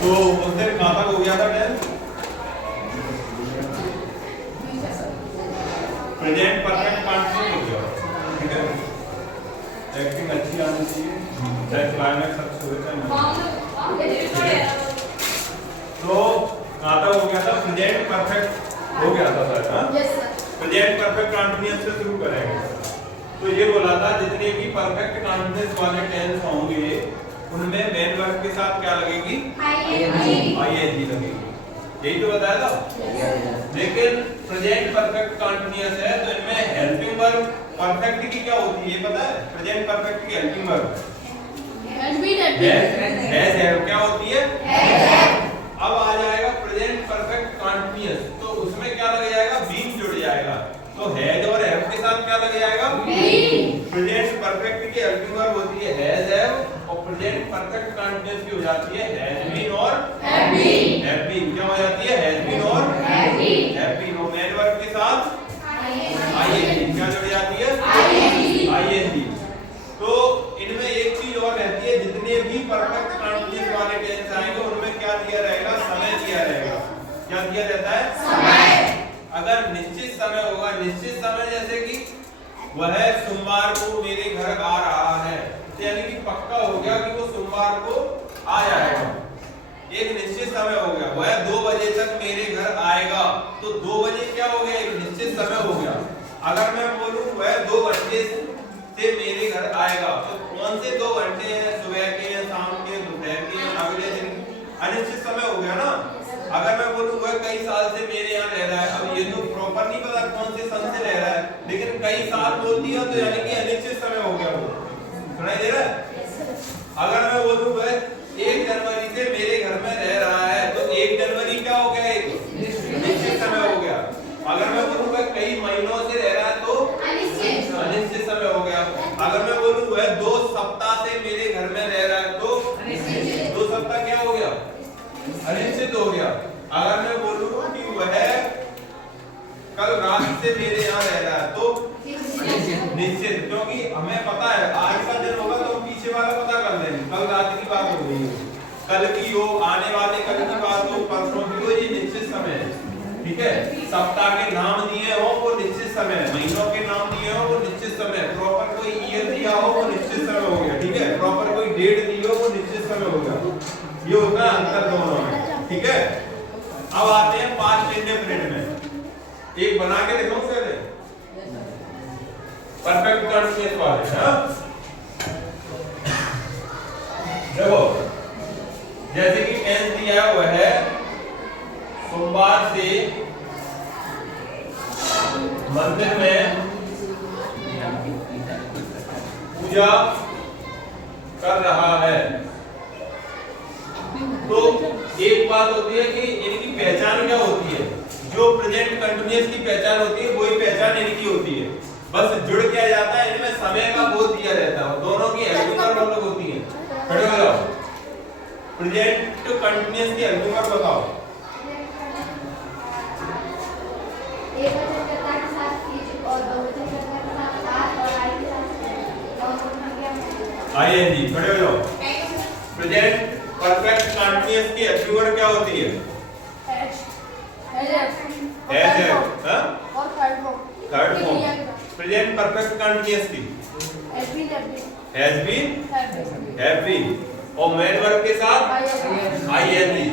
तो उस दिन कहाँ तक हो गया था टेंस? प्रेजेंट परफेक्ट कंटिन्यूअस हो गया, ठीक है। एक्टिंग अच्छी आनी चाहिए, चाहे क्लाइमैक्स अच्छा हो चाहे। तो कहाँ तक हो गया था? प्रेजेंट परफेक्ट हो गया था सर, हाँ? Yes sir. Present perfect continuous से शुरू करेंगे। तो ये बोला था जितने भी परफेक्ट कंटिन्यूअस वाले टेंस होंगे उनमें मेन वर्ब के साथ क्या लगेगी? आईएनजी लगेगी। यही तो बताया था। लेकिन प्रेजेंट परफेक्ट कंटिन्यूअस है तो इनमें हेल्पिंग वर्ब परफेक्ट की क्या होती है ये पता है? प्रेजेंट परफेक्ट की हेल्पिंग वर्ब हैज क्या होती है? अब आ जाएगा प्रेजेंट परफेक्ट कंटिन्यूअस, तो उसमें क्या लग जाएगा? बीइंग जुड़ जाएगा। तो हैज और हैव के साथ क्या लग जाएगा? बीइंग। प्रेजेंट परफेक्ट की हेल्पिंग वर्ब होती है हैज हैव, और प्रेजेंट परफेक्ट कंटिन्यूअस की हो जाती है हैज बीन और हैव बीन। हैव बीन क्या हो जाती है? हैज बीन और हैव बीन। हैव बीन और मेन वर्ब के साथ आईएनजी क्या जुड़ जाती है? आईएनजी। तो इनमें एक चीज और रहती है, जितने भी परफेक्ट कंटिन्यूअस वाले टेंस आएंगे उनमें क्या दिया रहेगा? समय दिया रहेगा। क्या दिया रहता है? समय। अगर निश्चित समय होगा, निश्चित समय जैसे कि वह सोमवार को मेरे घर आ रहा है, तो यानी कि पक्का हो गया कि वो सोमवार को आ जाएगा। एक निश्चित समय हो गया, वह 2 बजे तक मेरे घर आएगा, तो 2 बजे क्या हो गया? एक निश्चित समय हो गया। अगर मैं बोलूं वह 2 घंटे से मेरे घर आएगा, तो कौन से 2 घंटे हैं? सुबह के या शाम के, दोपहर के या अगले दिन? अनिश्चित समय हो गया ना। अगर मैं बोलूं वह कई साल से मेरे यहाँ रह रहा है, अब ये तो प्रॉपर नहीं पता कौन से सन से रह रहा है, लेकिन कई साल बोल दिया तो यानी कि अनिश्चित समय हो गया। वो सुनाई दे रहा है? अगर मैं बोलूं वह 1 जनवरी से मेरे घर में रह रहा है, तो 1 जनवरी क्या हो गया? एक निश्चित समय हो गया। अगर मैं बोलूं वह कई महीनों से रह रहा है तो अनिश्चित समय हो गया। अगर मैं बोलूं वह 2 सप्ताह से मेरे घर में रह रहा है तो 2 सप्ताह क्या हो गया? अनिश्चित हो गया। अगर मैं बोलूं कि वह कल रात से मेरे यहाँ रह रहा है तो निश्चित, क्योंकि हमें पता है आज का दिन होगा तो पीछे वाला पता कर लेंगे। कल रात की बात हो रही है, कल की हो, आने वाले कल की बात हो, परसों की हो, ये निश्चित समय है, ठीक है। सप्ताह के नाम दिए हो वो निश्चित समय है, महीनों के नाम दिए हो वो निश्चित समय है, प्रॉपर कोई ईयर दिया हो वो निश्चित समय हो गया, ठीक है। प्रॉपर कोई डेट दी हो वो निश्चित समय हो गया। ये होता है अंतर दोनों में, ठीक है। अब आते हैं पास्ट इंडेफिनिट में। एक बना के दिखाऊं पहले परफेक्ट कंटिन्यूअस वाले, हाँ? देखो जैसे कि टेंस दिया हुआ है सोमवार से मंदिर में पूजा कर रहा है, तो एक बात होती है कि इनकी पहचान क्या होती है? जो प्रेजेंट कंटिन्यूअस की पहचान होती है वही पहचान इनकी होती है, बस जुड़ क्या जाता है इनमें समय का बोध दिया रहता है। दोनों की हेल्पिंग वर्ब अलग होती है। खड़े हो जाओ, प्रेजेंट कंटिन्यूअस की हेल्पिंग वर्ब बताओ। आईएनजी। खड़े हो जाओ। प्रेजेंट परफेक्ट कंटिन्यूअस की हेल्पिंग वर्ब क्या होती है? हैज है, हां? और third form. Present perfect continuous की हैज बीन, हैव बीन, और मेन वर्ब के साथ आईएनजी।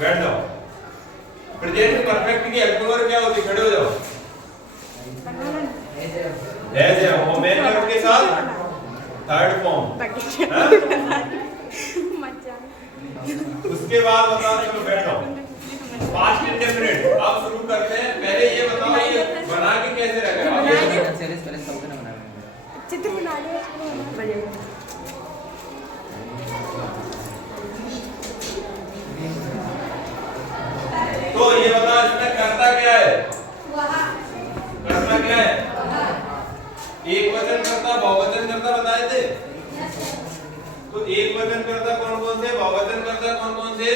बैठ जाओ। प्रेजेंट परफेक्ट की हेल्पिंग वर्ब क्या होती है? खड़े हो जाओ। हैज है, और मेन वर्ब के साथ थर्ड फॉर्म, उसके बाद बताओ। चलो बैठ जाओ। पास्ट इंडेफिनिट अब शुरू करते हैं। पहले ये बताओ ये बना के कैसे रखेगा? चित्र बना लो। तो ये बताओ इसमें करता क्या है? करता क्या है? एक वचन करता, बहुवचन करता बताए थे। तो एक वचन करता कौन कौन से, बहुवचन करता कौन कौन से?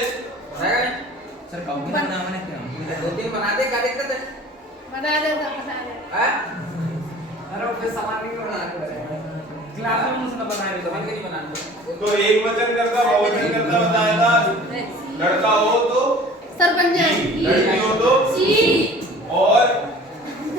सर कंपनी का नाम है क्या? 2-3 बना दे, क्या दिक्कत है? बना दे। हैं? अरे वो फिर सामान नहीं बना के क्लास में उसने बनाया तो मैं नहीं बनाना। तो एक वचन करता, बहुवचन करता बताया था। लड़की हो तो और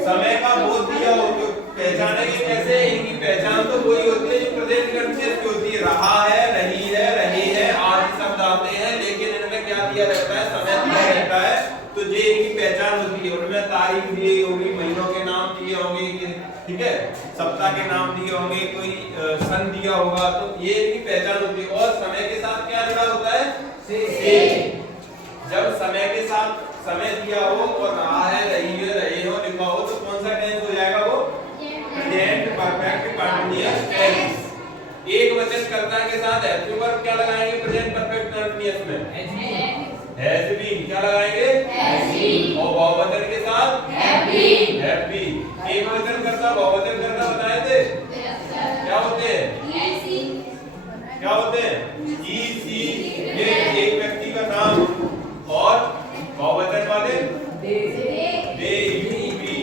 समय का बोध दिया हो तो पहचानेंगे कैसे? इनकी पहचान तो वही होती है जो प्रेजेंट कंटीन्यूअस की होती है। रहा है, रहे हैं आदि शब्द आते हैं, लेकिन इनमें क्या दिया रहता है? समय दिया रहता है। तो ये इनकी पहचान होती है। उनमें तारीख दी होगी, महीनों के नाम दिए होंगे, ठीक है, सप्ताह के नाम दिए होंगे, कोई सन दिया होगा, तो ये इनकी पहचान होती है। और समय के साथ क्या जुड़ा होता है? से। जब समय के साथ समय दिया हो और रहा है, रहे हो लिखा हो तो कौन सा टेंस हो जाएगा? वो प्रेजेंट परफेक्ट कंटीन्यूअस टेंस। एक वचन कर्ता के साथ हैव वर्ब क्या लगाएंगे प्रेजेंट परफेक्ट कंटीन्यूअस में? हैज बीन क्या लगाएंगे? और बहुवचन के साथ हैव बीन। एक वचन कर्ता बहुवचन कर्ता बताए थे क्या होते हैं? क्या होते हैं? ही सी, ये एक व्यक्ति का नाम, और बहुवचन वाले दे यू वी,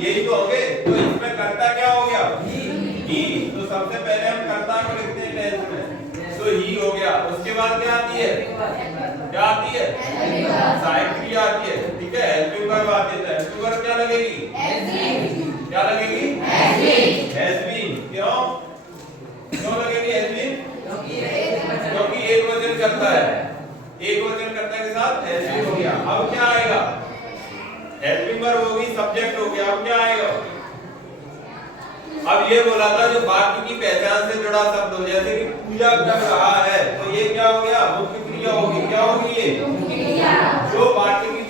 यही तो होंगे। तो इसमें कर्ता क्या हो गया? ही। तो सबसे पहले हम कर्ता को लिखते हैं टेंस में, तो ही हो गया। उसके बाद क्या आती है? क्या आती है? सहायक क्रिया आती है, ठीक है, हेल्पिंग वर्ब आती है। हेल्पिंग वर्ब क्या लगेगी? क्या लगेगी? Has been. क्यों लगेगी हैज बीन? क्योंकि एक वचन करता है, एक वचन कर्ता के साथ हैज बीन हो गया। अब क्या आएगा? हेल्पिंग वर्ब होगी, सब्जेक्ट हो गया। अब क्या आएगा? अब ये बोला था जो वाक्य की पहचान से जुड़ा शब्द हो, जैसे कि पूजा कर रहा है, तो ये क्या हो गया? मुख्य क्रिया होगी। क्या होगी ये? जो वाक्य की